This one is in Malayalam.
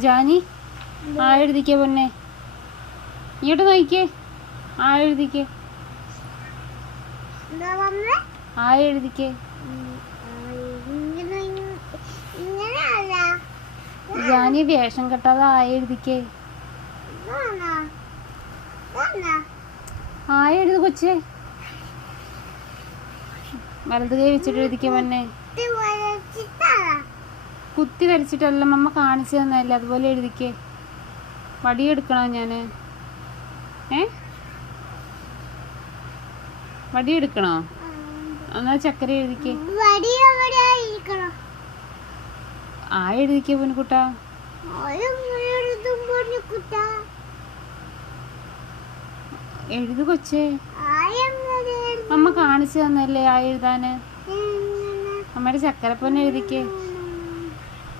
ജാനി ആ എഴുതിക്കേ പൊന്നെ, ഇങ്ങോട്ട് നോക്കിക്കേ. ആ എഴുതിക്കേ, ആ എഴുതിക്കേ. ജാനി വേഷം കെട്ടാതെ ആ എഴുതിക്കേ. ആ എഴുതി കൊച്ചേ. വലത് കൈ വെച്ചിട്ട് എഴുതിക്കേ പൊന്നെ. കുത്തി വരച്ചിട്ടല്ല, മമ്മ കാണിച്ചു തന്നല്ലേ, അതുപോലെ എഴുതിക്കേ. വടിയെടുക്കണോ ഞാൻ? വടിയെടുക്കണോ? എന്നാൽ ചക്കര എഴുതിക്കേ. ആ എഴുതിക്കേ പൊന്നുകുട്ടാ. എഴുതു കൊച്ചേ. അമ്മ കാണിച്ചു തന്നല്ലേ ആ എഴുതാന്. അമ്മയുടെ ചക്കരപ്പൊന്ന് എഴുതിക്കേ.